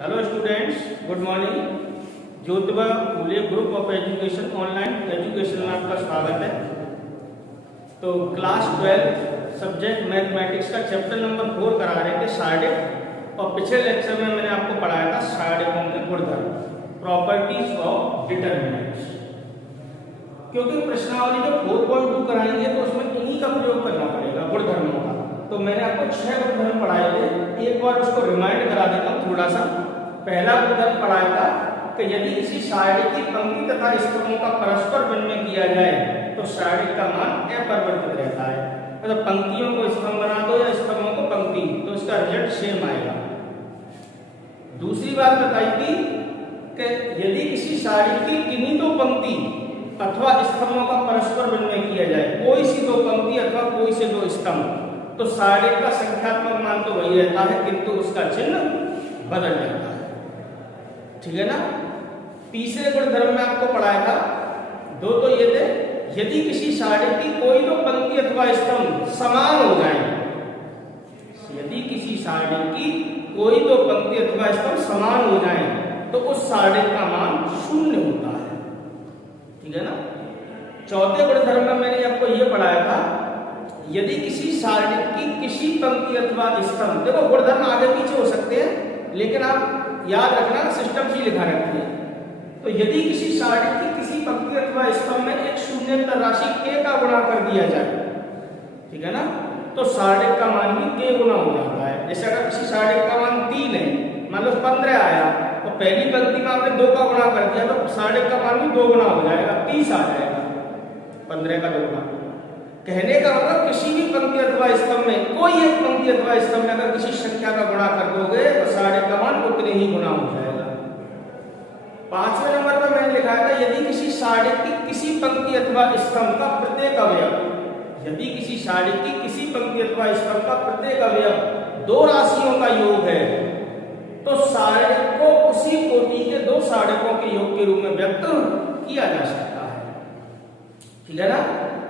Hello students, good morning. Jyotiba Phule group of education online education में आपका स्वागत है। तो क्लास 12 सब्जेक्ट मैथमेटिक्स का चैप्टर नंबर 4 करा रहे थे शार्डिक, और पिछले लेक्चर में मैंने आपको पढ़ाया था शार्डिकों के गुणधर्म, प्रॉपर्टीज ऑफ डिटरमिनेंट्स। क्योंकि प्रश्नावली जो 4.2 कराएंगे तो उसमें इन्हीं का प्रयोग करना पड़ेगा, गुणधर्मों का। तो मैंने आपको 6 गुणधर्म पढ़ाए थे, एक बार उसको रिमाइंड करा देता हूँ थोड़ा सा। पहला गुणधर्म पढ़ाया था कि यदि किसी शायरी की पंक्ति तथा स्तंभों का परस्पर विनिमय किया जाए तो शायरी का मान अपरिवर्तित रहता है। मतलब पंक्तियों को स्तंभ बना दो या स्तंभों को पंक्ति, तो इसका रिजल्ट सेम आएगा। दूसरी बात बताई थी कि यदि किसी शायरी की किन्हीं दो पंक्ति अथवा स्तंभों का परस्पर विनिमय किया जाए, कोई सी दो पंक्ति अथवा कोई से दो स्तंभ, तो शायरी का संख्यात्मक मान तो वही रहता है, किंतु उसका चिन्ह बदल जाता है। ठीक है ना। तीसरे गुणधर्म में आपको पढ़ाया था, दो तो ये थे, यदि किसी शायरी की कोई दो पंक्ति अथवा स्तंभ समान हो जाए, यदि किसी शायरी की कोई दो पंक्ति अथवा स्तंभ समान हो जाए तो उस शायरी का मान 0 होता है। ठीक है ना। चौथे गुणधर्म में मैंने आपको ये पढ़ाया था, यदि किसी शायरी की किसी पंक्ति अथवा स्तंभ, देखो गुणधर्म आगे पीछे हो सकते हैं लेकिन आप याद रखना सिस्टम ही लिखा रखती है। तो यदि किसी शायरी की किसी पंक्ति अथवा स्तंभ में एक शून्येतर राशि k का गुणा कर दिया जाए, ठीक है ना, तो शायरी का मान भी k गुना हो जाता है। जैसे अगर किसी शायरी का मान 3 है, मान लो 15 आया, तो पहली पंक्ति में आपने 2 का गुणा कर दिया तो शायरी का मान भी 2 गुना हो जाएगा, 30 आ जाएगा, 15 का 2 गुना। कहने का मतलब किसी भी पंक्ति अथवा स्तंभ में, कोई एक पंक्ति अथवा स्तंभ में अगर किसी संख्या का गुणा कर दोगे तो शायरी का मान उतने ही गुना हो जाएगा। 5वें नंबर पर मैंने लिखा था, यदि किसी शायरी की किसी पंक्ति अथवा स्तंभ का प्रत्येक अवयव, यदि किसी शायरी की किसी पंक्ति अथवा स्तंभ का प्रत्येक अवयव 2 राशियों का योग है तो शायरी को उसी कोटि के 2 शायरिकों के योग के रूप में व्यक्त किया जा सकता है। ठीक है ना।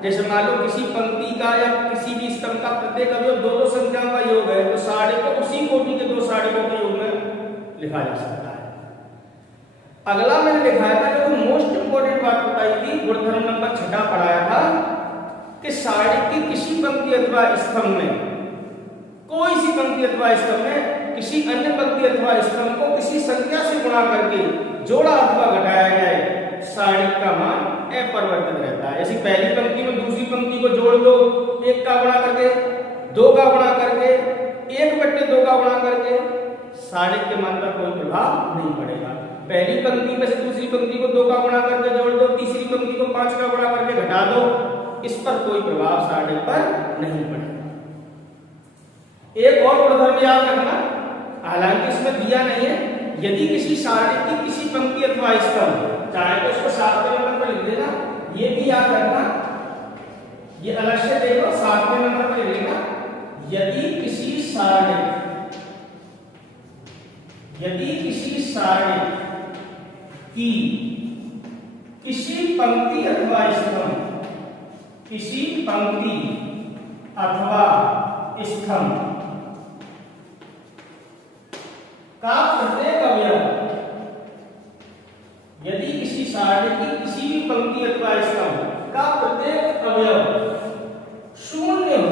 जैसे मान लो किसी पंक्ति का या किसी भी स्तंभ का प्रत्येक अवयव 2 संख्याओं का योग है तो शायरी को उसी कोटि के 2 शायरिकों के योग में लिखा जा सकता है। अगला मैंने दिखाया था, जो मोस्ट इंपोर्टेंट बात बताई थी, गुणधर्म नंबर 6 पढ़ाया था कि शायरी की किसी पंक्ति अथवा स्तंभ में, कोई सी पंक्ति अथवा स्तंभ में किसी अन्य पंक्ति अथवा स्तंभ को किसी संख्या से गुणा करके जोड़ा अथवा घटाया जाए, शायरी का मान अपरिवर्तित रहता है। जैसे पहली पंक्ति में दूसरी पंक्ति को जोड़ दो, 1 का गुणा करके, 2 का गुणा करके, 1/2 का गुणा करके, शायरी के मान पर कोई प्रभाव नहीं पड़ेगा। पहली पंक्ति में से दूसरी पंक्ति को 2 का गुणा करके जोड़ दो, तीसरी पंक्ति को 5 का गुणा करके घटा दो, इस पर कोई प्रभाव शायरी पर नहीं पड़ेगा। एक और गुणधर्म याद रखना, हालांकि इसमें दिया नहीं है, यदि किसी शायरी की किसी पंक्ति अथवा स्तंभ, चाहे तो इसको 7वें नंबर पर लिख देना, ये भी याद रखना, ये अलग से देखो 7वें नंबर पर लिख लेना, यदि किसी शायरी की किसी पंक्ति अथवा स्तंभ, किसी पंक्ति अथवा स्तंभ का प्रत्येक अवयव, यदि किसी शायरी की किसी भी पंक्ति अथवा स्तंभ का प्रत्येक अवयव 0 हो,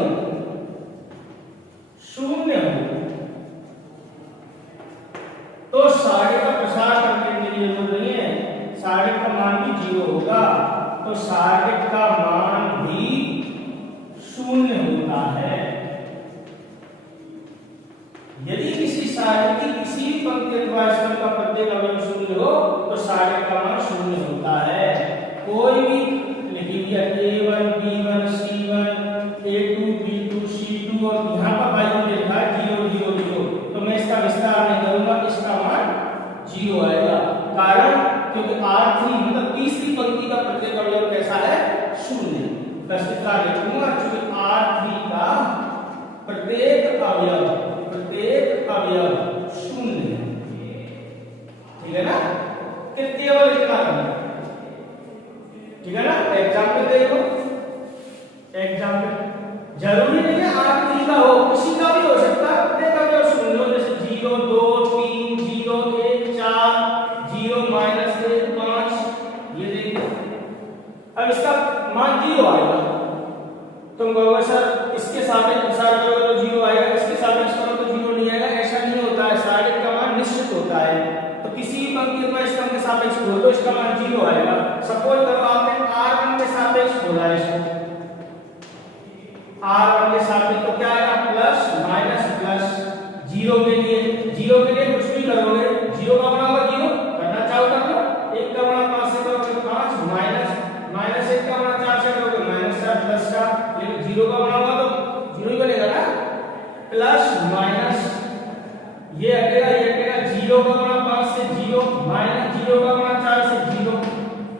तो शायरी का प्रसार करने के लिए जरूरत नहीं है, शायरी का मान भी 0 होगा, तो शायरी का मान भी 0 होता है। यदि किसी शायरी की किसी पंक्ति अथवा स्तंभ का प्रत्येक अवयव 0 हो तो शायरी का मान 0 होता है। कोई भी लिखी दिया A1 B1 C1 A2 B2 C2 और यहाँ पर वैल्यू लिखा है 0 0 0, तो मैं इसका विस्तार नहीं करूंगा, इसका मान 0 आएगा। कारण क्योंकि R3 मतलब तीसरी पंक्ति का प्रत्येक अवयव कैसा है, 0। बस इतना लिखूंगा, क्योंकि R3 का प्रत्येक अवयव 0 है। ठीक है ना। फिर केवल इतना करना, ठीक है ना। एग्जाम्पल देखो, एग्जाम्पल जरूरी नहीं है R3 का हो, किसी का भी हो सकता है, प्रत्येक अवयव 0, जैसे 0 2 3 0 होता है तो किसी भी पंक्ति को स्तंभ के सापेक्ष खोल दो, इसका मान 0 आएगा। सपोज करो आपने r1 के सापेक्ष खोला है इसको, r1 के सापेक्ष तो क्या आएगा प्लस माइनस प्लस 0 के लिए कुछ भी करोगे 0 का बड़ा होगा 0, करना चाहो कर लो, 1 का बड़ा 5 से करोगे 5 माइनस 1 का बड़ा 4 से करोगे -4 प्लस का, लेकिन 0 का बड़ा होगा तो 0 ही बनेगा ना, प्लस माइनस ये हटेगा 0 का बड़ा 5 से 0 माइनस 0 का बड़ा 4 से 0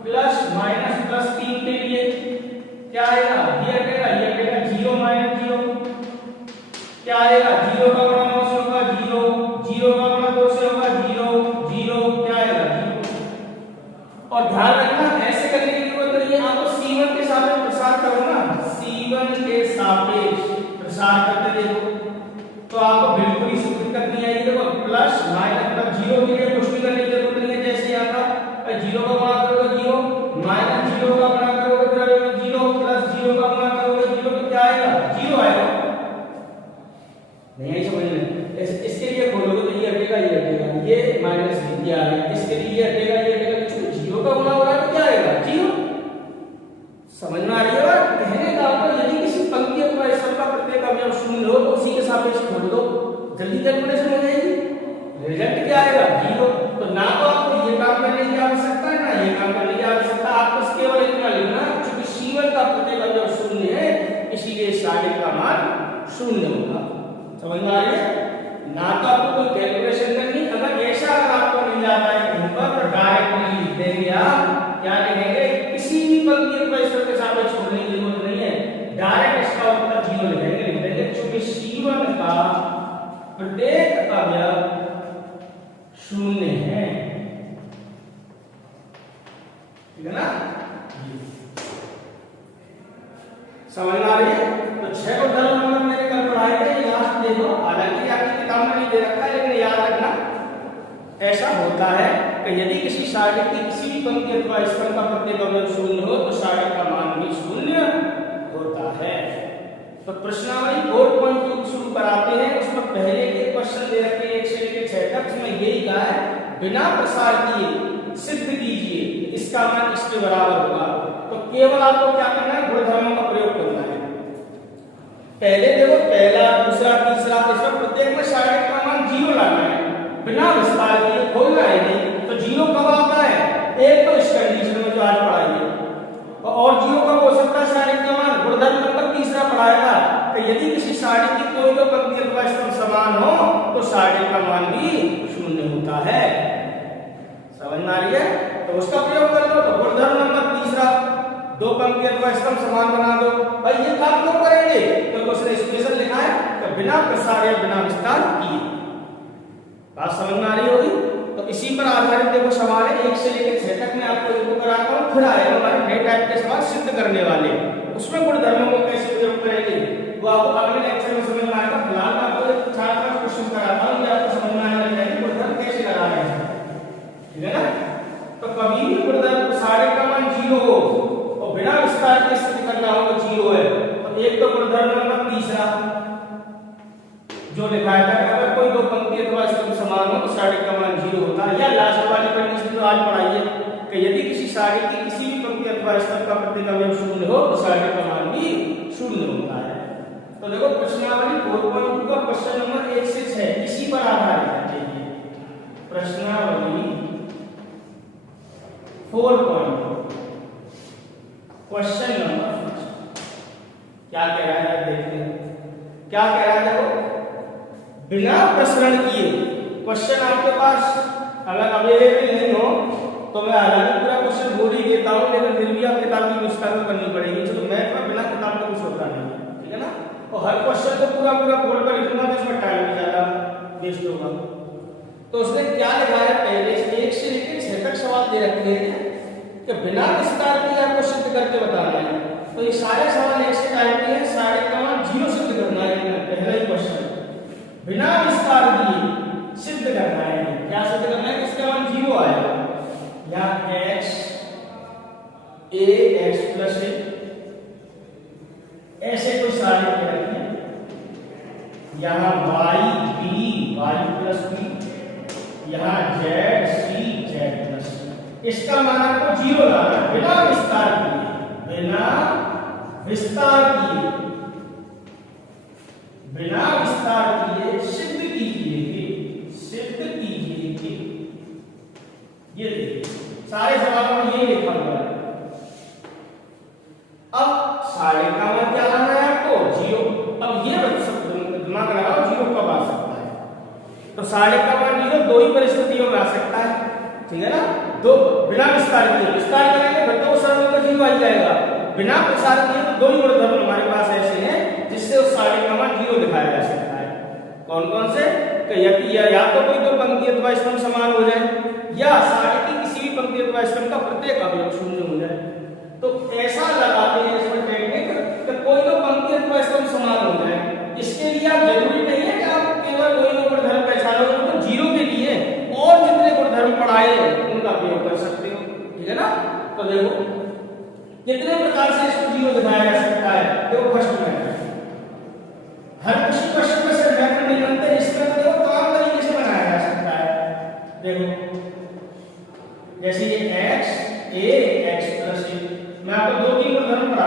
प्लस माइनस प्लस 3 के लिए क्या आएगा ये हटेगा 0 माइनस 0 क्या आएगा 0 का बड़ा 9 से होगा 0 का बड़ा 2 से होगा 0 क्या आएगा 0। और ध्यान रखना ऐसे करने की जरूरत नहीं है, आपको C1 के सापेक्ष प्रसार करो ना, C1 के सापेक्ष प्रसार करते देखो तो आपको बिल्कुल ही दिक्कत नहीं आएगी। देखो प्लस माइनस प्लस 0 के लिए कुछ भी करने की जरूरत नहीं है, जैसे यहाँ था 0 का बड़ा करोगे 0 माइनस 0 का बड़ा करोगे फिर 0 प्लस 0 का बड़ा करोगे 0 तो क्या आएगा 0 आएगा। नहीं समझ में, इसके लिए खोलोगे तो ये हटेगा ये माइनस ये आ गया, इसके लिए ये हटेगा 0 का गुणा हो रहा है तो क्या आएगा 0। समझ में आ रही है बात? कहने का मतलब यदि किसी पंक्ति अथवा स्तंभ का प्रत्येक अवयव शून्य हो तो उसी के सापेक्ष खोल दो, जल्दी कैलकुलेशन हो जाएगी, रिजल्ट क्या आएगा 0। तो ना तो आपको ये काम करने की आवश्यकता है ना ये काम करने की आवश्यकता, आपको बस केवल इतना लिखना क्योंकि C1 का प्रत्येक अवयव शून्य है इसीलिए साइड का मान शून्य होगा। समझ में आ रही है? ना तो आपको कोई कैलकुलेशन करनी, अगर ऐसा आपको मिल जाता है कहीं पर तो डायरेक्टली लिख देंगे आप क्या लिखेंगे किसी भी पंक्ति अथवा स्तंभ के सापेक्ष छोड़ने की जरूरत नहीं है, डायरेक्ट इसका उत्तर 0 लिखेंगे क्योंकि C1 का प्रत्येक अवयव शून्य है, ठीक है ना। समझ में आ रही है? तो 6 को धर्म नंबर मैंने कल पढ़ाए थे, लास्ट देखो, हालांकि आपकी किताब में नहीं दे रखा है लेकिन याद रखना ऐसा होता है कि यदि किसी सारणी की किसी भी पंक्ति अथवा स्तंभ का प्रत्येक अवयव शून्य हो तो सारणी का मान भी शून्य होता है। तो प्रश्नावली 4.2 शुरू कराते हैं, उसमें पहले के क्वेश्चन दे रखे हैं 1 से लेकर 6 तक, उसमें यही कहा है बिना प्रसार किए सिद्ध कीजिए इसका मान इसके बराबर होगा। तो केवल आपको क्या करना है गुणधर्मों का प्रयोग करना है। पहले देखो पहला दूसरा तीसरा इसमें प्रत्येक में सारणी का मान 0 लाना है, बिना विस्तार किए खोलना है नहीं तो 0 कब आता है एक तो इस कंडीशन में जो आज पढ़ाई है, और 0 कब हो सकता है सारणी का मान गुणधर्म नंबर तीसरा पढ़ाएगा कि यदि किसी सारणी की कोई दो पंक्ति अथवा स्तंभ समान हो तो सारणी का मान भी शून्य होता है। समझ में आ रही है? तो उसका प्रयोग कर लो तो गुणधर्म नंबर तीसरा दो पंक्ति अथवा स्तंभ समान बना दो। भाई ये काम क्यों करेंगे क्योंकि उसने स्पेशल लिखा है कि बिना प्रसार या बिना विस्तार किए। बात समझ में आ रही होगी? तो इसी पर आधारित देखो सवाल है 1 से लेकर 6 तक मैं आपको इनको कराता हूँ, फिर आएगा हमारे नए टाइप के सवाल सिद्ध करने वाले, उसमें गुणधर्मों को कैसे प्रयोग करेंगे वो आपको अगले लेक्चर में समझ में आएगा। फिलहाल मैं आपको 4-5 क्वेश्चन कराता हूँ, आपको समझ में आने लग जाएगा गुणधर्म कैसे लगा रहे हैं, ठीक है ना। तो कभी भी गुणधर्म सारणी का मान 0 हो और बिना विस्तार के सिद्ध करना हो तो 0 है। तो एक तो गुणधर्म नंबर तीसरा जो दिखाया था अगर कोई दो पंक्ति अथवा स्तंभ समान हो तो सारणी का मान 0 होता है। या लास्ट वाली कंडीशन जो आज पढ़ाई है कि यदि किसी सारणी की किसी भी पंक्ति अथवा स्तंभ का प्रत्येक अवयव शून्य हो तो सारणी का मान भी शून्य होता है। तो देखो प्रश्नावली 4.2 का क्वेश्चन नंबर 1 से 6 इसी पर आधारित है। प्रश्नावली 4.2 क्वेश्चन नंबर क्या कह रहा है देखते हैं। क्या कह रहा है देखो बिना प्रसरण किए क्वेश्चन आपके पास अगर अवेलेबल नहीं हो तो मैं हालांकि पूरा क्वेश्चन बोल ही देता हूं लेकिन फिर भी आप किताब की व्यवस्था करनी पड़ेगी। चलो मैथ में बिना किताब का कुछ होता नहीं, ठीक है ना। और हर क्वेश्चन को पूरा बोर्ड पर लिखूंगा तो इसमें टाइम भी ज्यादा वेस्ट होगा। तो उसने क्या लिखा है पहले 1 से लेकर 6 तक सवाल दे रखे हैं कि बिना विस्तार किए आपको सिद्ध करके बताना है। तो ये सारे सवाल ऐसे टाइप के हैं, सारे का मान 0 सिद्ध करना है। पहला ही क्वेश्चन बिना विस्तार दिए सिद्ध करना है। क्या सिद्ध करना है? इसका मान 0 आएगा या x a x plus a ऐसे कोई सारणी दे रखी है, यहाँ y b y plus b यहाँ जेड सी जेड प्लस, इसका मान आपको 0 लाना बिना विस्तार किए, बिना विस्तार किए, बिना विस्तार किए सिद्ध कीजिए कि, सिद्ध कीजिए कि, ये देखिए सारे सवालों में ये लिखा हुआ है। अब सारे का मान क्या लाना है आपको 0। अब ये दिमाग लगाओ 0 कब आ सकता है, तो सारे का मान 0 दो ही परिस्थितियों में आ सकता है, ठीक है ना। दो बिना विस्तार किए, विस्तार करेंगे फिर तो वो सरल होकर 0 आ जाएगा, बिना विस्तार किए तो दो ही गुणधर्म हमारे पास ऐसे हैं जिससे उस सारे का मान 0 दिखाया जा सकता है। कौन कौन से, या तो कोई दो पंक्ति अथवा स्तंभ समान हो जाए, या सारे की किसी भी पंक्ति अथवा स्तंभ का प्रत्येक अवयव शून्य हो जाए। तो ऐसा लगाते हैं इसमें टेक्निक कि कोई तो पंक्ति अथवा स्तंभ समान हो जाए। इसके लिए आप जरूरी नहीं है कि आप केवल कोई दो गुणधर्म पहचानोगे, तो 0 के लिए और जितने गुणधर्म पढ़ाए उनका प्रयोग कर सकते हो, ठीक है ना। तो देखो कितने प्रकार से इसको 0 दिखाया जा सकता है। देखो फर्स्ट में हर किसी क्वेश्चन में से मैथड नहीं बनते, इसमें तो देखो तमाम तरीके से बनाया जा सकता है। देखो जैसे ये x a x plus a, मैं आपको दो तीन गुणधर्म बता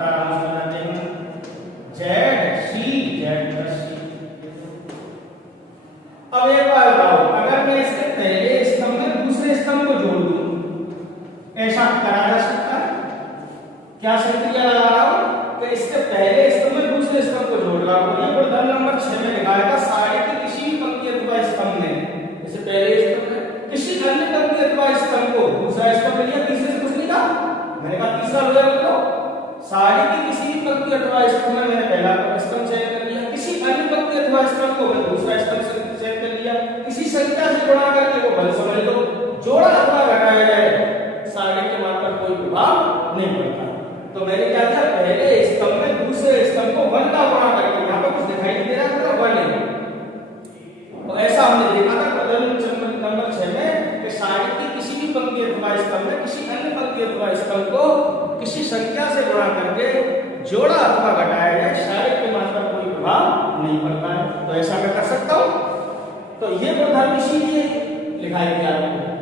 रहा हूं, बताते हैं z c z plus c। अब एक बार बताओ, अगर मैं इसके पहले स्तंभ में दूसरे स्तंभ को जोड़ दूं, ऐसा करा जा सकता है क्या? संक्रिया लगा रहा हूं कि इसके पहले स्तंभ में दूसरे स्तंभ को जोड़ रहा हूं। ये गुणधर्म नंबर 6 में लिखा है सारे की किसी भी पंक्ति अथवा स्तंभ में, जैसे पहले स्तंभ में किसी अन्य पंक्ति अथवा स्तंभ को दूसरा स्तंभ लिया, तीसरे से कुछ नहीं कहा, मैंने कहा तीसरा हो जाएगा। तो सारे की किसी भी पंक्ति अथवा स्तंभ में मैंने पहला स्तंभ चयन कर लिया, किसी अन्य पंक्ति अथवा स्तंभ को मैंने दूसरा स्तंभ चयन कर लिया, किसी संख्या से गुणा करके वो बल समझ लो, जोड़ा अथवा घटाया जाए सारे के मान पर कोई प्रभाव नहीं पड़ता। तो मैंने क्या किया, पहले स्तंभ में दूसरे स्तंभ को 1 का गुणा करके, यहाँ पर कुछ दिखाई नहीं दे रहा था 1 है, तो ऐसा हमने देखा था प्रदर्शन नंबर 6 में कि सारे की किसी भी पंक्ति अथवा स्तंभ में किसी अन्य पंक्ति अथवा स्तंभ को किसी संख्या से गुणा करके जोड़ा अथवा घटाया जाए, सारे के मान पर कोई प्रभाव नहीं पड़ता है। तो ऐसा मैं कर सकता हूं। तो ये गुणधर्म इसीलिए लिखाई गया,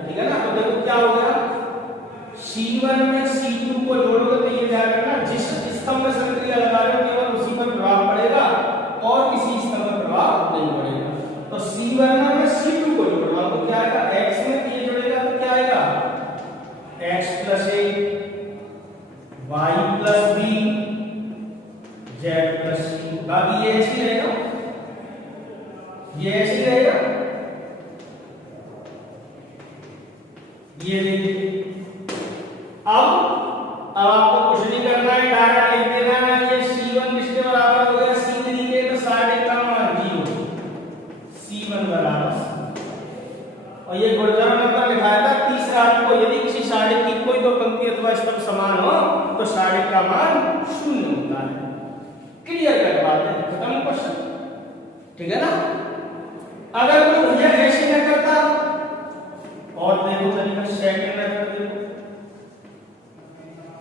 ठीक है ना। तो देखो क्या हो गया, C1 में C2 को जोड़ोगे तो ये क्या करना, जिस स्तंभ में संक्रिया लगा रहे हो केवल उसी पर प्रभाव पड़ेगा और किसी स्तंभ पर प्रभाव नहीं पड़ेगा। तो C1 में मैं C2 को जोड़ रहा हूं तो क्या आएगा, x में ये जोड़ेगा तो क्या आएगा, x plus a y plus b z plus c। बाकी ये ऐसे ही रहेगा, ये ऐसे ही रहेगा। ये देखिए अब आपको कुछ नहीं करना है, डायरेक्ट लिख देना है ये C1 किसके बराबर हो गया, C3 के, तो सारे का मान 0, C1 बराबर। और ये गुणधर्म नंबर लिखाया था तीसरा आपको, यदि किसी सारे की कोई दो पंक्ति अथवा स्तंभ समान हो तो सारे का मान 0 होता है। क्लियर कर बात है, खत्म क्वेश्चन, ठीक है ना। अगर कोई भैया ऐसे न करता, और देखो तरीका सेकंड मेथड देखो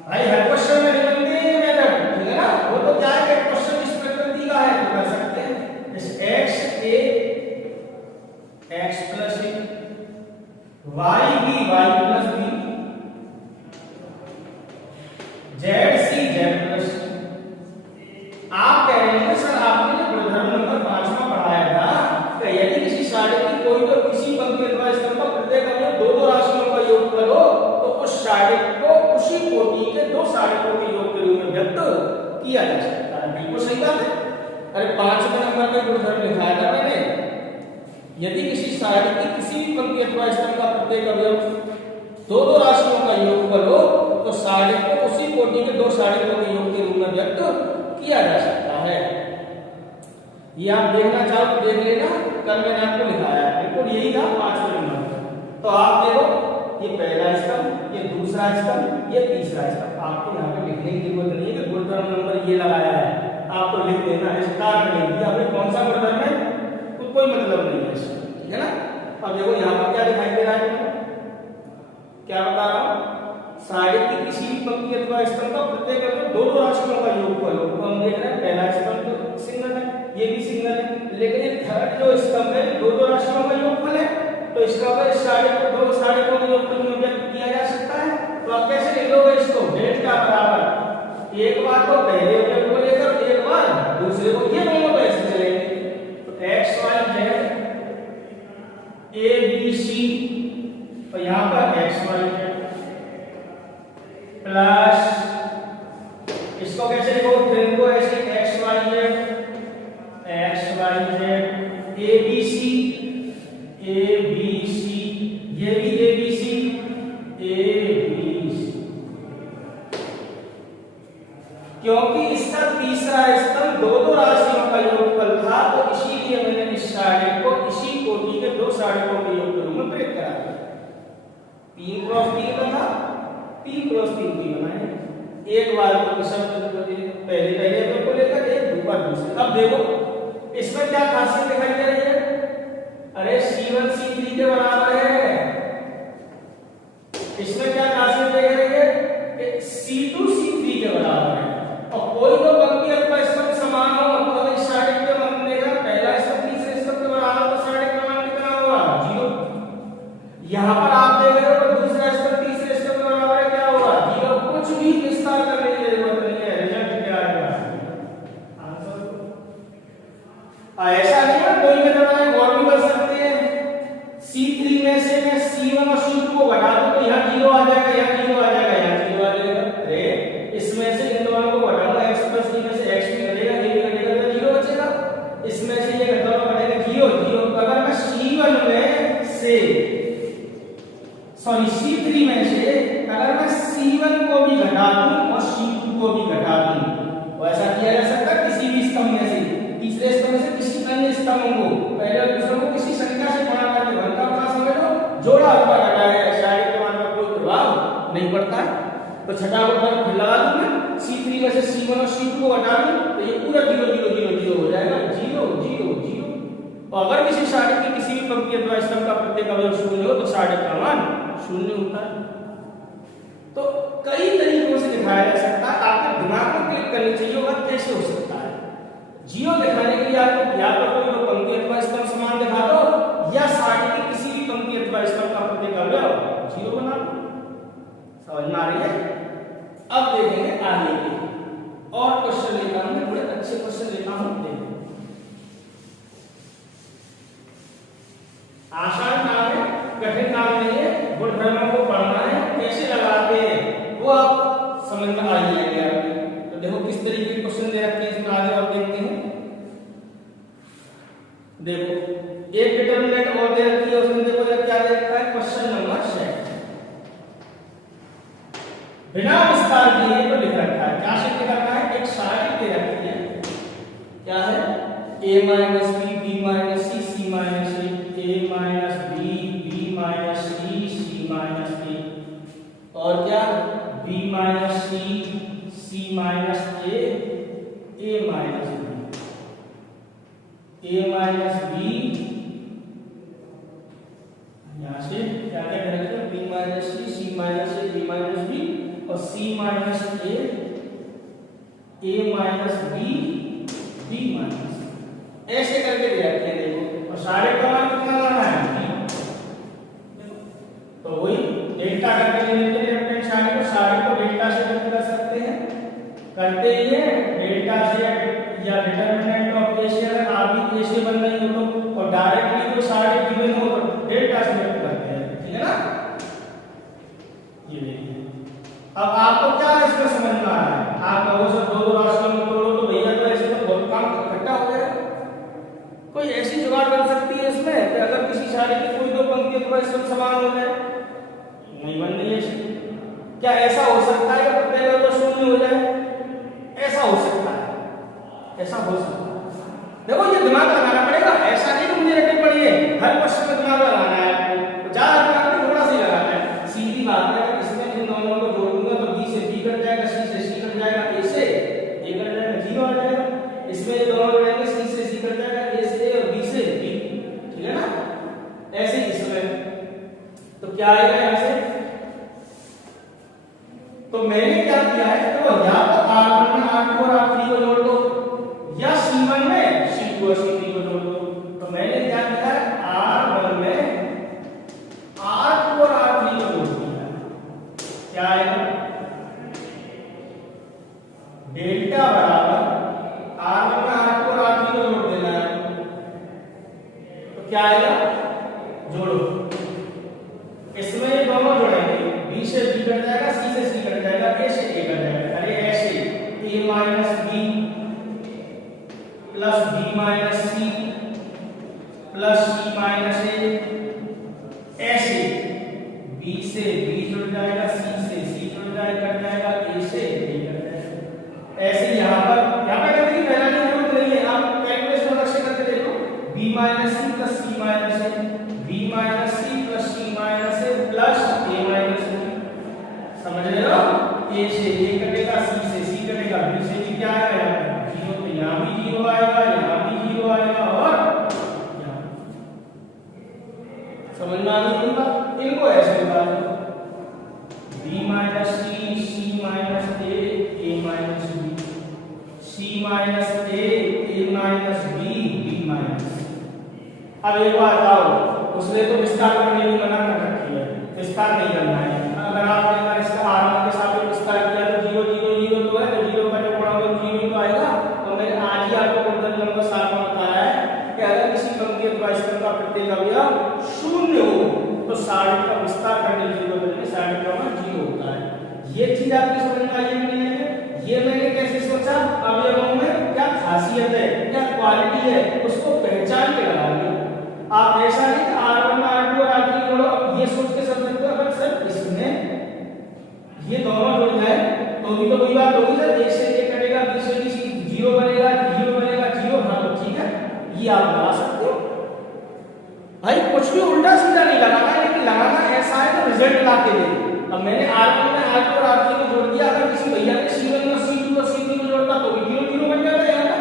भाई, हर क्वेश्चन में निकलते हैं ये मेथड, ठीक है ना। वो तो क्या है कि क्वेश्चन इस प्रकृति का है तो कर सकते हैं, जैसे x a x plus a y b y plus b z c z plus c। आप कह रहे हैं सर आपने गुणधर्म नंबर 5 में पढ़ाया था कि यदि किसी सारे की कोई तो किसी पंक्ति अथवा स्तंभ का प्रत्येक अवयव दो दो राशियों का योग करो तो उस सारे को उसी कोटि के दो सारिकों के योग के रूप में व्यक्त किया जा सकता है। बिल्कुल सही बात है। अरे 5वें नंबर का गुणधर्म लिखाया था मैंने, यदि किसी सारे की किसी भी पंक्ति अथवा स्तंभ का प्रत्येक अवयव दो दो राशियों का योग करो तो सारे को उसी कोटि के दो सारिकों के योग के रूप में व्यक्त किया जा सकता है। ये आप देखना चाहो तो देख लेना, कल मैंने आपको लिखाया है, बिल्कुल यही था 5वें नंबर। तो आप देखो ये पहला स्तंभ, ये दूसरा स्तंभ, ये तीसरा स्तंभ। आपको यहाँ पे लिखने की जरूरत नहीं है कि गुणधर्म नंबर ये लगाया है, आपको लिख देना है, स्टार में लिख दिया। अभी कौन सा गुणधर्म है तो कोई मतलब नहीं है इसमें, ठीक है ना। अब देखो यहाँ पर क्या दिखाई दे रहा है, क्या बता रहा हूँ, सारे की किसी भी पंक्ति अथवा स्तंभ का प्रत्येक अवयव दो दो राशियों का योग करो। तो हम देख रहे हैं पहला स्तंभ तो सिंगल है, ये भी सिंगल है, लेकिन ये थर्ड जो स्तंभ है दो दो राशियों का योगफल है, तो इस एक बार तो पहले ऑब्जेक्ट को लेकर एक बार दूसरे को, ये दोनों तो ऐसे चलेंगे। तो X Y Z A B C और यहाँ पर एक्स वाई जेड प्लस इसको कैसे लिखो, फिर को ऐसे X Y Z A B C ये भी ए बी सी क्योंकि इसका तीसरा स्तंभ दो राशियों का योगफल था, तो इसीलिए मैंने इस साइड को इसी कोटि के दो साइडों के योग के रूप में ब्रेक करा दिया। 3 क्रॉस 3 का था, 3 क्रॉस 3 की बनाए। एक बार तो पहले को लेकर एक बार दूसरे। अब देखो इसमें क्या खासियत दिखाई दे रही है, अरे C1 C3 के बराबर है। इसमें क्या खासियत दिख रही है कि C2 C3 के बराबर है। और कोई तो पंक्ति अथवा स्तंभ समान हो तो अगर इस साइड के मान देगा पहला स्तंभ तीसरे स्तंभ के बराबर तो साइड का मान कितना होगा 0। यहां पर आप देख रहे हो तो दूसरा स्तंभ तीसरे स्तंभ के बराबर है, क्या होगा 0। कुछ भी विस्तार करने की जरूरत नहीं है, रिजल्ट क्या आएगा आंसर। ऐसा नहीं है, कोई भी तरह और भी कर सकते हैं। C3 में से मैं C1 और C2 को घटा दूं तो यहां 0 आ जाएगा, यहां 0 आ जाएगा, यहां 0 आ जाएगा। अरे इसमें से इन दोनों को घटाऊंगा, x प्लस b में से x भी घटेगा, ये भी घटेगा तो 0 बचेगा। इसमें से ये घटाऊंगा घटेगा 0 0। अगर मैं C1 में से C3 में से अगर मैं C1 को भी घटा दूं और C2 को भी घटा दूं तो ऐसा किया जा सकता है किसी भी स्तंभ में से, तीसरे स्तंभ में से किसी अन्य स्तंभ को पहले और दूसरे को किसी संख्या से गुणा करके घन का पता समझ लो, जोड़ा हुआ घटाया साइड के मान का कोई प्रभाव नहीं पड़ता है। तो छठा उदाहरण फिर लगा दूं मैं, C3 में से C1 और C2 को घटा दूं तो ये पूरा 0 0 0 0 हो जाएगा, 0 0 0। और अगर किसी साइड की किसी भी पंक्ति अथवा स्तंभ का प्रत्येक अवयव शून्य हो तो साइड का मान शून्य होता है। तो कई तरीकों से दिखाया जा सकता है, आपके दिमाग में क्लिक करनी चाहिए वह कैसे हो सकता है। 0 दिखाने के लिए आपको या तो कोई पंक्ति अथवा स्तंभ समान दिखा दो या साइड की किसी भी पंक्ति अथवा स्तंभ का प्रत्येक अवयव 0 बना दो। समझ में आ रही है? अब देखेंगे आगे के और क्वेश्चन लेता हूं, मैं बड़े अच्छे क्वेश्चन लेता हूं, देखो आसान काम है, कठिन काम नहीं है। गुणधर्मों को पढ़ना है, कैसे लगाते हैं वो आप समझ में आ जाएगा। तो देखो किस तरीके के क्वेश्चन दे रखे हैं, इसमें आगे आप देखते हैं। देखो एक डिटरमिनेंट और दे रखी है, उसमें देखो क्या दे रखा है, क्वेश्चन नंबर 6 बिना विस्तार दिए तो लिख रखा है। क्या से लिख रखा है, एक सारिणी दे रखी है, क्या है a minus b b minus c c minus a a minus b b minus c c minus a और क्या b minus c c minus a a minus b a minus b, यहाँ से क्या क्या कर रखते हैं, b minus c c minus a b minus b और c minus a minus b b minus, ऐसे करके दे रखे हैं। देखो और सारे का मान कितना लाना है, तो वही डेल्टा करके ले लेते हैं अपने सारे को, सारे को डेल्टा से व्यक्त कर सकते हैं, करते ही है डेल्टा से या डिटरमिनेंट ऑफ ए से अगर आदि ए से बन रही हो तो और डायरेक्टली तो सारे गिवन हो तो डेल्टा से व्यक्त करते हैं, ठीक है ना। ये देखिए अब आपको क्या इसमें समझ में आ रहा है, आप कहो सर दो राशियों में तोड़ो तो भैया तो ऐसे तो बहुत काम इकट्ठा हो जाएगा। कोई ऐसी जुगाड़ बन सकती है इसमें कि अगर किसी सारे की कोई दो पंक्ति अथवा स्तंभ समान हो जाए, नहीं बन रही है। क्या ऐसा हो सकता है कि प्रत्येक तो शून्य हो जाए, ऐसा हो सकता है, ऐसा हो सकता है। देखो ये दिमाग लगाना पड़ेगा, ऐसा नहीं कि मुझे रटनी पड़ी है, हर क्वेश्चन में दिमाग लगाना है आपको, ज्यादा दिमाग नहीं थोड़ा सा ही लगाना है। सीधी बात है, इसमें इन दोनों को जोड़ दूंगा तो b से b कट जाएगा, c से c कट जाएगा, a से a कट जाएगा, 0 आ जाएगा। इसमें ये दोनों जुड़ेंगे, c से c कट जाएगा, a से a और b से b, ठीक है ना। ऐसे इसमें तो क्या आएगा यहाँ से, तो मैंने क्या किया है, तो या तो R1 में R2 और R3 को जोड़ दो या C1 में C2 और C3 को जोड़ दो। तो मैंने क्या किया है, R1 में R2 और R3 को जोड़ दिया। क्या आएगा, इसमें ये दोनों जोड़ेंगे, बी से बी कट जाएगा, सी से सी कट जाएगा, ए से ए कट जाएगा। अरे ऐसे A minus B plus B minus C plus C minus A, ऐसे बी से बी जुड़ जाएगा, सी से सी जुड़ जाएगा, कट जाएगा, ए से ए कट जाएगा। ऐसे यहाँ पे करने की पहला जरूरत नहीं है, आप कैलकुलेशन अलग से करके देखो। B minus C plus C minus ए, B minus C plus C minus ए प्लस ए माइनस बी, समझ रहे हो? ए से ए कटेगा, सी से सी कटेगा, बी से बी क्या आएगा? जीरो। तो यहाँ भी जीरो आएगा, यहाँ भी जीरो आएगा और यहाँ। समझ में आ गई बात? इनको ऐसे निकालो, बी माइनस सी, सी माइनस ए माइनस बी, सी माइनस ए माइनस बी माइनस। अब एक बात आओ, उसने तो विस्तार करने की मना कर रखी है, विस्तार नहीं करना है। अगर आपने अगर इसका r1 के साथ विस्तार किया तो 0 0 0 तो है, तो 0 का जो बड़ा होगा 0 ही तो आएगा। तो मैंने आज ही आपको कुंडल नंबर 7 में बताया है कि अगर किसी पंक्ति अथवा स्तंभ का प्रत्येक अवयव शून्य हो तो सारणी का विस्तार करने की जरूरत नहीं, सारणी का मान 0 होता है। ये चीज आपकी समझ में आई है नहीं है? ये मैंने कैसे सोचा, अवयवों में क्या खासियत है, क्या क्वालिटी है, उसको पहचान के लगा लिया। आप ऐसा नहीं कि R1 R2 और R3 जोड़ो, अब ये सोच के समझ सकते हो अगर सर इसमें ये दोनों जुड़ जाए तो भी तो वही बात होगी सर, एक से एक कटेगा, बी से बी, जीरो बनेगा, जीरो बनेगा, जीरो। हाँ तो ठीक है, ये आप लगा सकते हो भाई, कुछ भी उल्टा सीधा नहीं लगाना है, लेकिन लगाना ऐसा है तो रिजल्ट ला के दे। अब मैंने R1 में R2 और R3 को जोड़ दिया, अगर किसी भैया ने C1 और C2 और C3 को जोड़ता तो भी 0 0 बन जाता है यहाँ,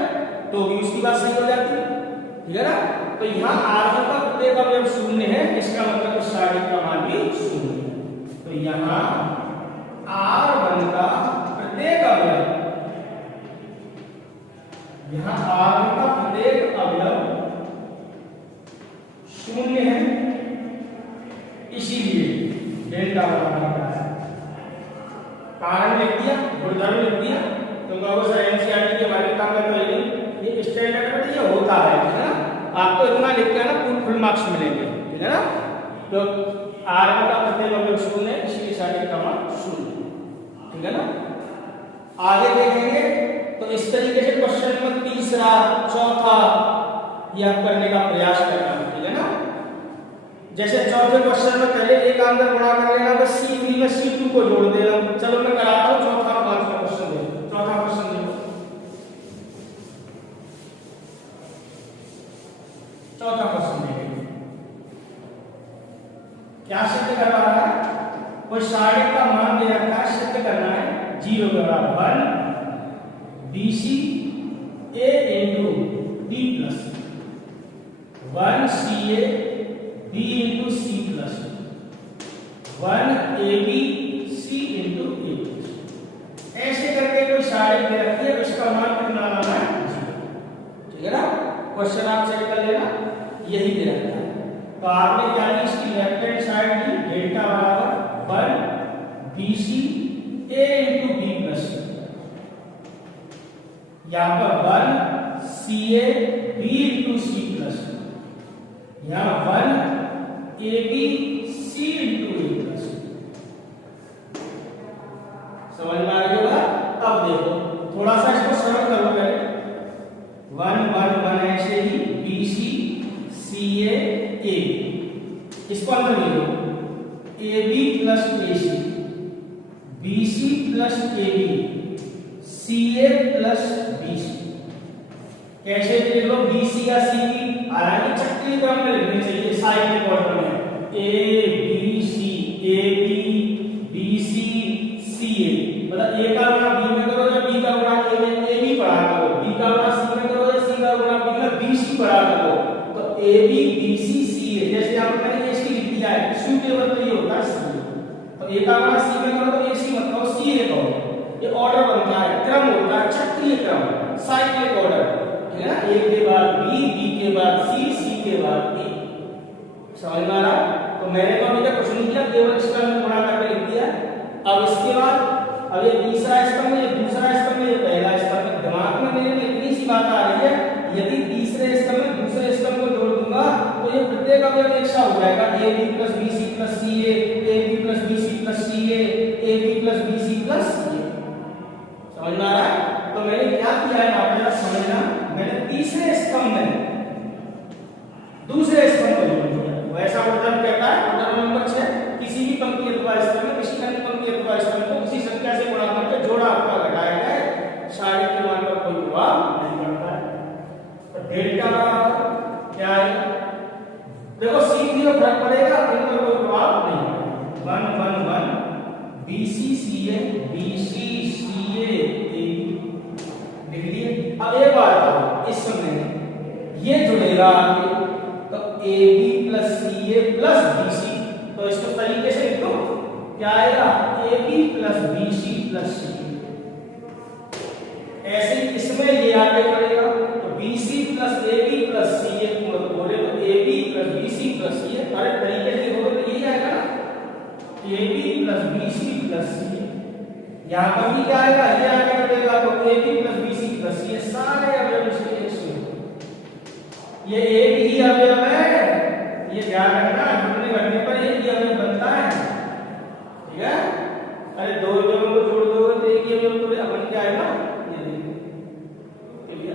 तो भी उसकी बात सही हो जाती है, ठीक है ना? तो यहाँ R1 का प्रत्येक अवयव शून्य है, इसका मतलब इस सारणी का मान भी शून्य है। तो यहाँ R1 का प्रत्येक अवयव, यहाँ R1 का प्रत्येक अवयव शून्य है, इसीलिए डेल्टा बराबर है। कारण लिख दिया, गुणधर्म लिख दिया, तो कहो सर एनसीईआरटी के बारे में काम करते हैं, ये स्टैंडर्ड ये होता है ना? आपको इतना लिख के ना फुल मार्क्स मिलेंगे, ठीक है ना? तो R1 का प्रत्येक अवयव शून्य है, इसीलिए सारणी का मान शून्य, ठीक है ना? आगे देखेंगे तो इस तरीके से क्वेश्चन नंबर तीसरा, चौथा यह करने का प्रयास करना, ठीक है ना? जैसे चौथे क्वेश्चन में पहले एक अंदर गुणा कर लेना, बस C3 में C2 को जोड़ देना। चलो मैं कराता हूँ चौथा और पांचवा क्वेश्चन देखो। चौथा क्वेश्चन देखो, चौथा क्वेश्चन देखिए क्या सिद्ध कर रहा है, कोई सारणी का मान दे रखा है, सिद्ध करना है 0 बराबर 1 BC A into B plus 1 CA B into C plus 1 AB C into A plus। ऐसे करके कोई सारणी दे रखी है, इसका मान कितना लाना है? 0, ठीक है ना? क्वेश्चन आप चेक कर लेना, यही दे रखा है। तो आपने क्या ली, इसकी लेफ्ट हैंड साइड ली, डेल्टा बराबर 1 BC A into B plus, यहाँ पर 1 CA B into C plus, यहाँ 1 AB C into A plus। समझ में आ रही होगा? अब देखो थोड़ा सा इसको सरल करो पहले, 1 1 1 ऐसे ही BC CA A, इसको अंदर ले लो, AB plus AC, BC plus AB, CA plus BC। कैसे देख लो, BC या CB हालांकि चक्रीय क्रम में लिखने चाहिए, साइक्लिक ऑर्डर में, A B C AB BC CA, मतलब A का गुणा B में करो या B का गुणा A में AB पढ़ा करो, B का गुणा C में करो या C का गुणा B में BC पढ़ा करो। तो AB BC CA, जैसे यहाँ पर मैंने AC लिख दिया है, सूटेबल तो ये होता है C, तो A का गुणा C में करो तो AC मत कहो, CA कहो। ये ऑर्डर बनता है, क्रम होता है, चक्रीय क्रम, साइक्लिक ऑर्डर, ठीक है ना? A के बाद B, B के बाद C, C के बाद A। समझ में आ रहा? तो मैंने तो अभी तक कुछ नहीं किया, केवल इसका मैं गुणा करके लिख दिया। अब इसके बाद अब ये तीसरा स्तंभ है, ये दूसरा स्तंभ है, ये पहला स्तंभ है। दिमाग में मेरे में इतनी सी बात आ रही है, यदि तीसरे स्तंभ में दूसरे स्तंभ को जोड़ दूंगा तो ये प्रत्येक अवयव एक सा हो जाएगा A B plus B C plus C A B plus B C plus C A B plus B C plus C. समझ में आ रहा है? तो मैंने क्या किया है आप जरा समझना, मैंने तीसरे स्तंभ में दूसरे स्तंभ को जोड़ दिया। वैसा उदाहरण कहता है उदाहरण नंबर 6 किसी भी पंक्ति अथवा स्तंभ में किसी अन्य पंक्ति अथवा स्तंभ को किसी संख्या से गुणा करके जोड़ा अथवा घटाया जाए, सारे के मान पर कोई प्रभाव नहीं पड़ता है। तो डेल्टा क्या है? देखो C3 में फर्क पड़ेगा, इन पर कोई प्रभाव नहीं पड़ेगा। 1 1 1 BC CA BC CA लिख लिए। अब एक बात इस समय ये जुड़ेगा तो AB plus CA plus BC, तो इसको तरीके से लिख लो, क्या आएगा AB plus BC plus CA। ऐसे ही इसमें ये आगे बढ़ेगा तो BC plus AB plus CA मतलब बोले तो AB plus BC plus CA। अरे तरीके से लिखोगे तो यही आएगा ना, AB plus BC plus CA। यहाँ पर भी क्या आएगा, ये आगे बढ़ेगा तो AB plus BC plus CA। सारे अवयव इसके एक से ये एक ही अवयव है, ये ध्यान रखना, जुड़ने घटने पर एक ही अवयव बनता है, ठीक है। अरे दो अवयवों को जोड़ दोगे तो एक ही अवयव तो अपन क्या आएगा, ये देखिए।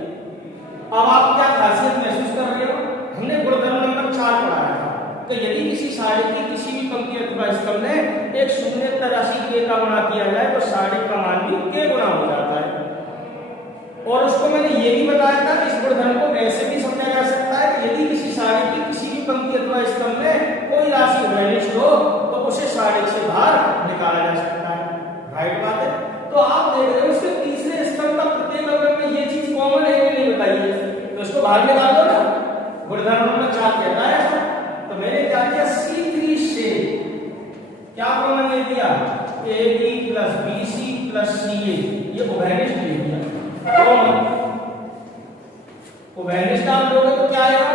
अब आप क्या खासियत महसूस कर रहे हो? हमने गुणधर्म नंबर 4 पढ़ाया था तो यदि किसी सारणी की किसी भी पंक्ति अथवा स्तंभ में एक शून्येतर राशि k का गुणा किया जाए तो सारणी का मान भी k गुना हो जाता है। और उसको मैंने ये भी बताया था कि इस गुणधर्म को ऐसे भी समझा जा सकता है कि यदि किसी सारणी की किसी भी पंक्ति अथवा स्तंभ में कोई राशि वैनिश हो तो उसे सारणी से बाहर निकाला जा सकता है। राइट बात है। तो आप देख रहे हो उसके तीसरे स्तंभ का प्रत्येक अवयव में ये चीज कॉमन है कि नहीं बताइए, तो इसको बाहर निकाल दो ना, गुणधर्म नंबर 4 कहता है ऐसा। तो मैंने क्या किया, C3 से क्या कॉमन ले दिया, AB plus BC plus CA, ये उभयनिष्ठ ले दिया। उभयनिष्ठ आप लोगे तो क्या आएगा,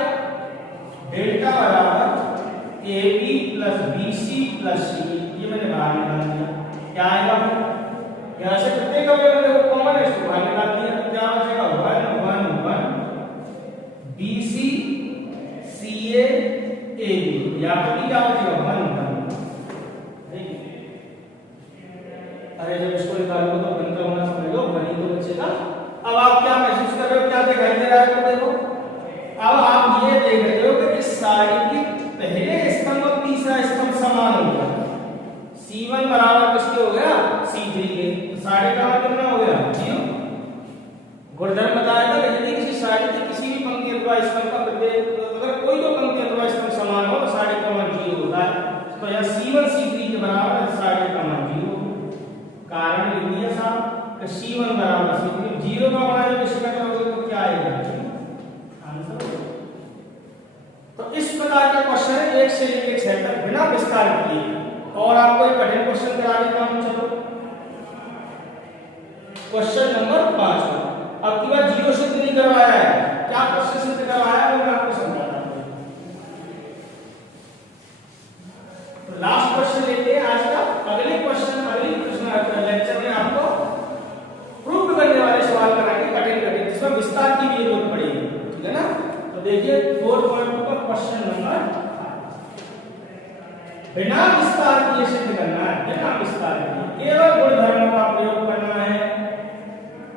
डेल्टा बराबर AB plus BC plus CA, ये मैंने बाहर निकाल दिया। क्या आएगा, यहाँ से प्रत्येक अवयव में कॉमन है, इसको बाहर निकाल दिया तो क्या बचेगा 1 1 1 BC CA AB, यहाँ पर भी क्या बचेगा 1 1। अरे जब इसको निकालोगे तो बनता होना समझ लो, बनी तो बचेगा। अब आप क्या महसूस कर रहे हो, क्या दिखाई दे रहा है तो देखो। अब आप ये देख रहे हो कि इस सारणी के पहले स्तंभ और तीसरा स्तंभ समान हो गया। C1 बराबर किसके हो गया, C3 के। तो सारणी का मान कितना हो गया, 0। गुणधर्म बताया था कि यदि किसी सारणी के किसी भी पंक्ति अथवा स्तंभ का प्रत्येक अगर कोई तो पंक्ति अथवा स्तंभ समान हो तो सारणी का मान 0 होता है। तो यहाँ C1 C3 के बराबर सारणी का मान 0। कारण लिख दिया साहब कि C1 बराबर C3, 0 का मान जब इसका करोगे तो क्या आएगा, आंसर। तो इस प्रकार के क्वेश्चन 1 से लेकर 6 तक बिना विस्तार किए। और आपको एक कठिन क्वेश्चन करा देता हूं, चलो क्वेश्चन नंबर 5। अब की बार 0 सिद्ध नहीं करवाया है, क्या क्वेश्चन सिद्ध करवाया है वो मैं आपको समझाता हूं। तो लास्ट क्वेश्चन लेते हैं आज का। अगले क्वेश्चन अगले प्रश्न लेक्चर में आपको प्रूव करने वाले सवाल कराएंगे कठिन जिसमें विस्तार की भी जरूरत पड़ेगी, ठीक है ना। तो देखिए 4.2 का क्वेश्चन नंबर 5। बिना विस्तार किए सिद्ध करना है, बिना विस्तार किए केवल गुणधर्मों का प्रयोग करना है।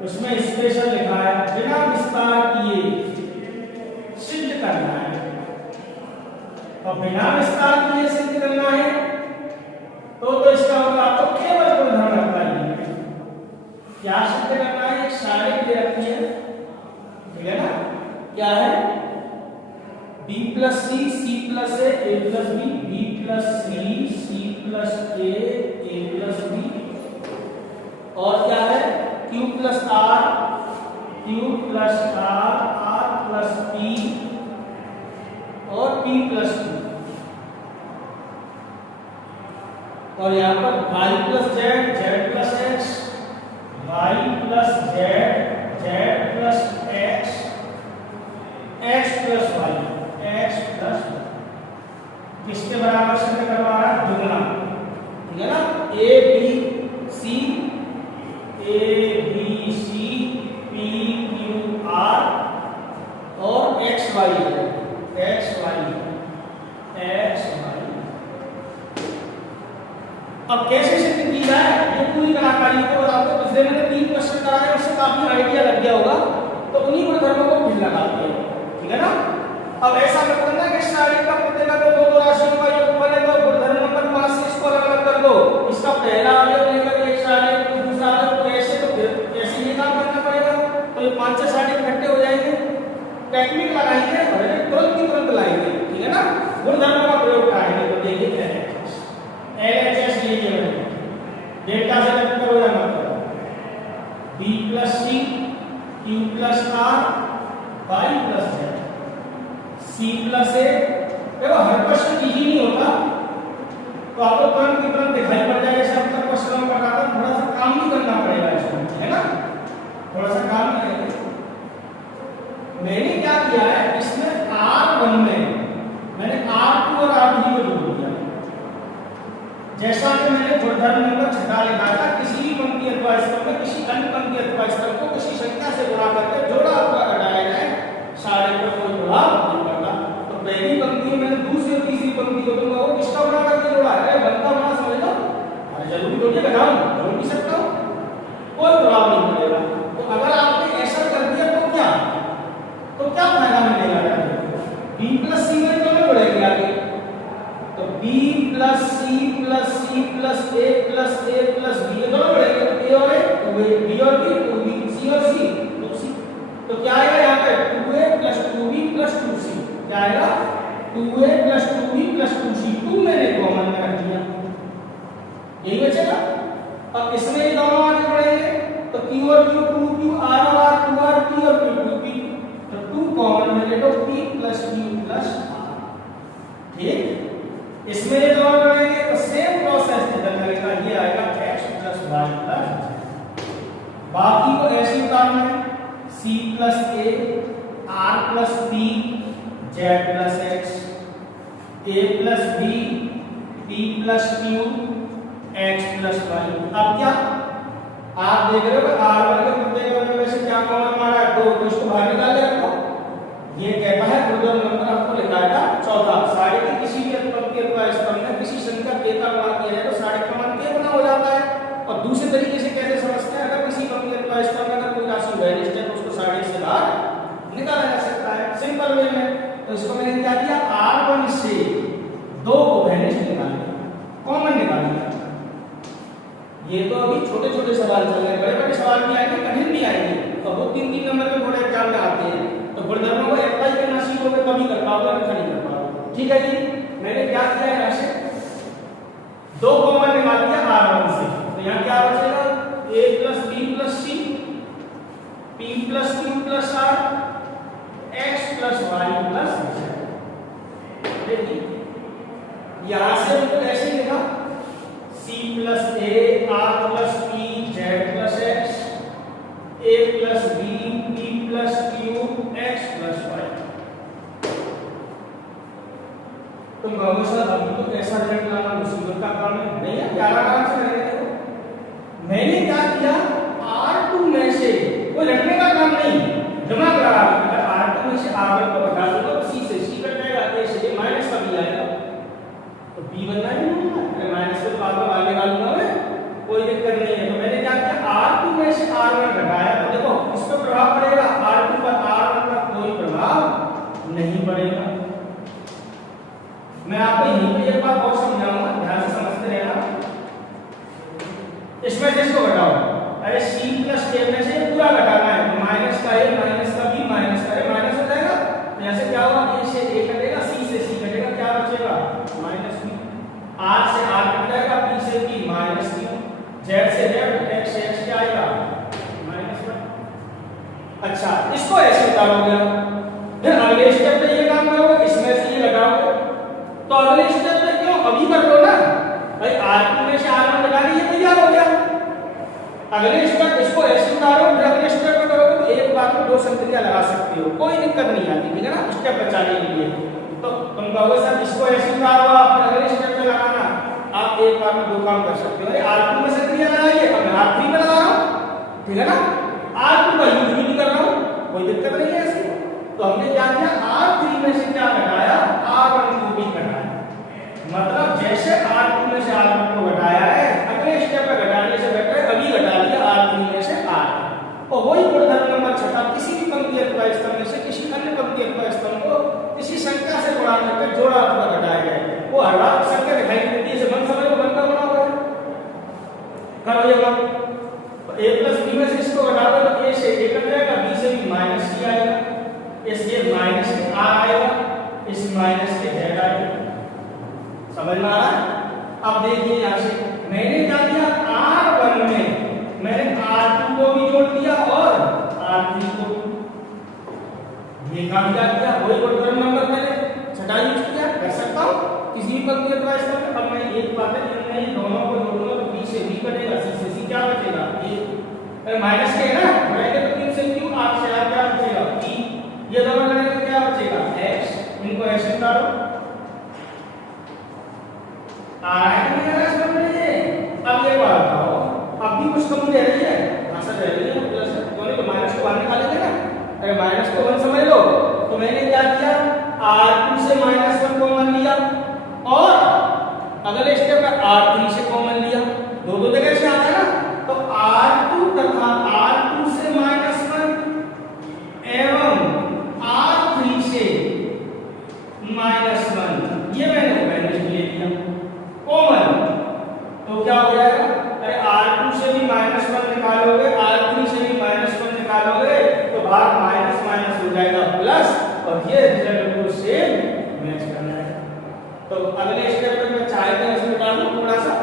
उसमें स्पेशल लिखा है बिना विस्तार किए सिद्ध करना है। और बिना विस्तार किए सिद्ध करना है तो इसका मतलब आपको केवल गुणधर्म रखना है। क्या सिद्ध करना है, एक सारणी दे रखी है, ठीक है ना। क्या है, B plus C C plus A plus B B plus C plus A plus B, और क्या है Q plus R plus R plus P और P प्लस Q। और यहाँ पर y plus z plus x, y plus z plus x plus y, किसके बराबर सिद्ध करवा रहा है, दुगना, ठीक है ना। A B C P Q R और x y अब कैसे सिद्ध की जाए ये पूरी कलाकारी को आपको पिछले मैंने 3 क्वेश्चन कराए, उससे काफी आइडिया लग गया होगा, तो उन्हीं गुणधर्मों को फिर लगाते हैं, ठीक है ना। अब ऐसा मत करना कि शारीरिक का प्रत्येक को दो राशियों का योगफल है, तो गुणधर्म नंबर 5 से इसको अलग अलग कर दो, इसका पहला अवयव लेकर एक शारीरिक दूसरा अवयव, तो ऐसे तो फिर ऐसे ये काम करना पड़ेगा, तो ये 5 से शारीरिक इकट्ठे हो जाएंगे, टेक्निक लगाएंगे और तुरंत की तुरंत लाएंगे, ठीक है ना। गुणधर्मों का प्रयोग कराएंगे, तो देखिए क्या है LHS लीजिए मैंने डेल्टा से रद्द करो या मत करो, B + C Q + R Y + Z C + A। देखो हर क्वेश्चन इजी नहीं होता, तो आपको तुरंत की तुरंत दिखाई पड़ जाएगा, ऐसा आपका क्वेश्चन में पढ़ा था, थोड़ा सा काम भी करना पड़ेगा इसमें, है ना, थोड़ा सा काम करेंगे। मैंने क्या किया है, इसमें R1 में मैंने R2 और R3 को जोड़ दिया, जैसा कि मैंने गुणधर्म नंबर 6 लिखा था, किसी भी पंक्ति अथवा स्तंभ में किसी अन्य पंक्ति अथवा स्तंभ को किसी संख्या से गुणा करके जोड़ा अथवा घटाया जाए, शारीरिक पर कोई प्रभाव नहीं पड़ता। तो पहली पंक्ति में मैंने दूसरी और तीसरी पंक्ति को दूंगा, वो किसका गुणा करके जोड़ा है, बनता बना समझ लो, अरे जरूरी थोड़ी है घटाऊं, जोड़ भी सकता हूं, कोई प्रभाव नहीं पड़ेगा। तो अगर आपने ऐसा कर दिया तो क्या फायदा मिलेगा, B + C में तो बढ़ेगी आगे, तो B + C + C + A + A + B ये दोनों बढ़ेंगे, A और A तो B और B, 2B C और C तो C, तो क्या आएगा यहाँ पे 2A + 2B + 2C, क्या आएगा 2A + 2B + 2C, 2 मैंने कॉमन में रख दिया, यही बचेगा। अब इसमें ये दोनों आगे बढ़ेंगे, तो Q और Q 2Q R और R 2R P और P 2P, तो 2 कॉमन में ले लो P + Q + R, ठीक। इसमें ये दोनों बढ़ेंगे तो सेम प्रोसेस निकल लगेगा, ये आएगा x + y + बाकी को ऐसे उतारना है, C + A R + P Z + x A + B P + Q x + y। अब क्या आप देख रहे हो R1 के प्रत्येक अवयव में से क्या कॉमन मारा है, तो इसको बाहर निकाल ले आपको, ये कहता है गुणधर्म नंबर आपको लिखा है 14, सारे के किसी भी पंक्ति अथवा स्तंभ में किसी संख्या k का गुणा किया जाए तो सारे का मान k गुना हो जाता है। और दूसरे तरीके से कैसे समझते हैं, अगर किसी पंक्ति अथवा स्तंभ में अगर कोई राशि वैनिष्ट है तो उसको सारे से बाहर निकाला जा सकता है सिंपल वे में। तो इसको मैंने क्या किया, R1 से 2 को वैनिष्ट निकाल दिया, कॉमन निकाल दिया। ये तो अभी छोटे छोटे सवाल चल रहे हैं, बड़े बड़े सवाल भी आएंगे, कठिन भी आएंगे, तो वो 3-3 नंबर के बोर्ड एग्जाम में आते हैं, तो गुणधर्मों को अप्लाई करना सीखोगे तभी कर पाओगे, नहीं कर पाओगे, ठीक है जी। मैंने क्या किया है, ऐसे 2 कॉमन निकाल दिया R1 से, तो यहाँ क्या बचेगा A + B + C P + Q + R x + y + z। देखिए यहाँ से हमने ऐसे लिखा C + A R + P Z + x A + B P + Q x + y। तुम कहोगे सर अभी तो ऐसा रिजल्ट लाना मुसीबत का काम है, नहीं है, क्या आराम से करेंगे। मैंने क्या किया, R2 में से कोई रखने का काम नहीं, दिमाग लगा के R2 में से R1 को घटा दो तो C से C कट जाएगा, A से A माइनस का B आएगा, तो B बनना ही नहीं है, अरे माइनस के बाद में आगे डालूंगा मैं, कोई दिक्कत नहीं है। तो मैंने क्या किया, R2 में से R1 घटाया, तो देखो इस पर प्रभाव पड़ेगा, R2 पर R1 पर कोई प्रभाव नहीं पड़ेगा। मैं आपको यहीं पे एक बात और समझाऊंगा, ध्यान से समझते रहना। इसमें से इसको घटाओ, अरे C + A में से पूरा घटाना है, तो माइनस का A माइनस का B माइनस का A माइनस हो जाएगा, तो यहाँ से क्या होगा, A से A कटेगा, C से C कटेगा, क्या बचेगा -B, R से R कट जाएगा, P से P -Q, Z से Z, X से X क्या आएगा -1। अच्छा इसको ऐसे उतारोगे, फिर अगले स्टेप पे ये काम करोगे, इसमें से ये घटाओगे, तो अगले स्टेप में क्यों अभी कर लो ना भाई, R2 में से R1 घटा दिए तैयार हो गया। अगले स्टेप इसको ऐसे उतारो, फिर अगले स्टेप में करोगे तो एक बार में 2 संक्रिया लगा सकते हो, कोई दिक्कत नहीं आती, ठीक है ना, स्टेप बचाने के लिए। तो तुम कहोगे सर इसको ऐसे उतारो, आप अगले स्टेप में लगाना, आप एक बार में 2 काम कर सकते हो। अरे R2 में संक्रिया लगाइए, अब मैं R3 में लगा रहा हूं, ठीक है ना, R2 का यूज भी नहीं कर रहा हूं, कोई दिक्कत नहीं है ऐसे। तो हमने क्या किया, R3 में से क्या घटाया, R1 को भी घटाया, मतलब जैसे R2 में से R1 को घटाया है और वही गुणधर्म नंबर छठा किसी भी पंक्ति अथवा स्तंभ में से किसी अन्य पंक्ति अथवा स्तंभ को किसी संख्या से गुणा करके जोड़ा अथवा घटाया जाए। वो हर बार संख्या दिखाई देती है, इसे मन समझ लो, मन का बना हुआ है। करो ये बात, a प्लस b में से इसको घटा दो तो a से a कट जाएगा, b से भी माइनस c आएगा, इसके माइनस के r आएगा, इस माइनस के z आएगा। समझ में आ रहा है? अब देखिए यहाँ से मैंने क्या किया, r1 में मैंने r2 को भी जोड़ दिया और r3 को भी। ये काम क्या किया, वही गुणधर्म नंबर मैंने छठा यूज किया, कर सकता हूँ किसी भी पंक्ति अथवा स्तंभ में। अब मैं एक बात है, मैं इन दोनों को जोड़ूंगा तो b से b कटेगा, c से c क्या बचेगा, a माइनस के है ना, बढ़ाएंगे तो 3 से q, 8 से r क्या बचेगा p, ये दोनों करेंगे तो क्या बचेगा x, इनको ऐसे उतारो, r है समझ में। अब ये बात बताओ, अब भी कुछ कमी रह रही है, आंसर रह रही है प्लस, दोनों को माइनस को बाहर निकालेंगे ना। अरे माइनस को 1 समझ लो, तो मैंने क्या किया, r2 से -1 कॉमन लिया और अगले स्टेप में r3 से कॉमन लिया, दो जगह से आता है ना, तो r2 तथा r2 से -1 एवं r3 से -1 ये मैंने माइनस ले लिया कॉमन, तो क्या हो जाएगा, अरे r2 से भी -1 निकालोगे, r3 से भी -1 निकालोगे तो भाग माइनस माइनस हो जाएगा प्लस, और ये रिजल्ट को सेम मैच करना है। तो अगले स्टेप पे मैं चाहे तो इसमें डालूं थोड़ा सा,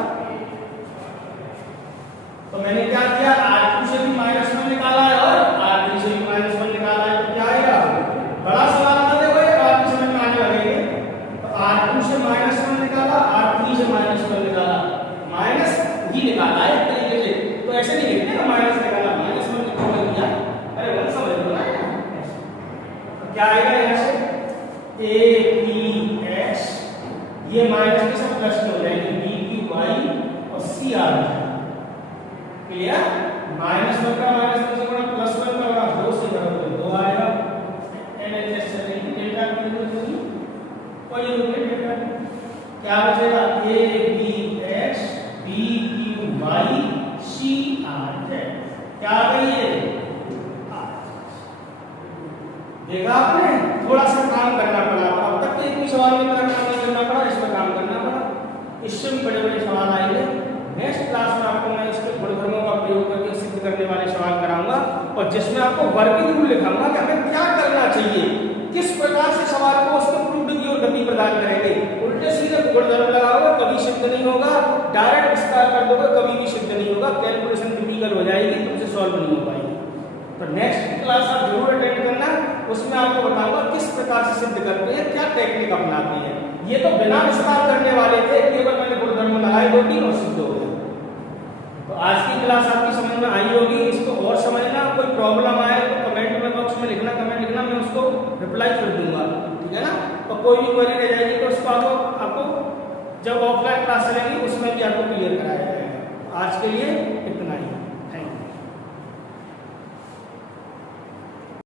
तो मैंने क्या किया, r2 से भी -1 निकाला है और r3 से भी -1 निकाला है, तो क्या आएगा, बड़ा सवाल ना देखो ये काफी समझ में आने लगेंगे। तो r2 से -1 निकाला, r3 से -1 निकाला, माइनस ही निकाला है एक तरीके से, तो ऐसे नहीं लिखते ना, माइनस निकाला -1 निकाल दिया, अरे 1 समझ लो ना यार। तो क्या आएगा यहाँ से, apx, ये माइनस के साथ प्लस हो जाएंगे, bqy और c आ जाएगा, क्लियर। -1 का -1 से गुणा +1 का गुणा 2 से करो तो 2 आएगा, एनएच से नहीं डेल्टा की जरूरत नहीं, कोई रूप में डेल्टा क्या बचेगा, abx bqy cr, क्या आ गई है, देखा आपने, थोड़ा सा काम करना पड़ा, अब तक तो एक भी सवाल में काम नहीं करना पड़ा, इसमें काम करना पड़ा, इससे भी बड़े बड़े सवाल आएंगे। नेक्स्ट क्लास में आपको मैं इसके गुणधर्मों का प्रयोग करके सिद्ध करने वाले सवाल कराऊंगा, और जिसमें आपको वर्किंग रूल लिखाऊंगा कि हमें क्या करना चाहिए, किस प्रकार से सवाल को उसको प्रूफ की और गति प्रदान करेंगे। उल्टे सीधे गुणधर्म लगाओगे कभी सिद्ध नहीं होगा, डायरेक्ट विस्तार कर दोगे कभी भी सिद्ध नहीं होगा, कैलकुलेशन डिफिकल्ट हो जाएगी, तुमसे सॉल्व नहीं हो पाएगी। तो नेक्स्ट क्लास आप जरूर अटेंड करना, उसमें आपको बताऊंगा किस प्रकार से सिद्ध करते हैं, क्या टेक्निक अपनाते हैं। ये तो बिना विस्तार करने वाले थे, केवल मैंने गुणधर्म लगाए 2-3 और सिद्ध हो गए। तो आज की क्लास आपकी समझ में आई होगी, इसको और समझना, कोई प्रॉब्लम आए तो कमेंट में बॉक्स में लिखना, कमेंट लिखना, मैं उसको रिप्लाई कर दूंगा, ठीक है ना। और कोई भी क्वेरी रह जाएगी तो उसको आपको जब ऑफलाइन क्लास चलेगी उसमें भी आपको क्लियर कराया जाएगा। आज के लिए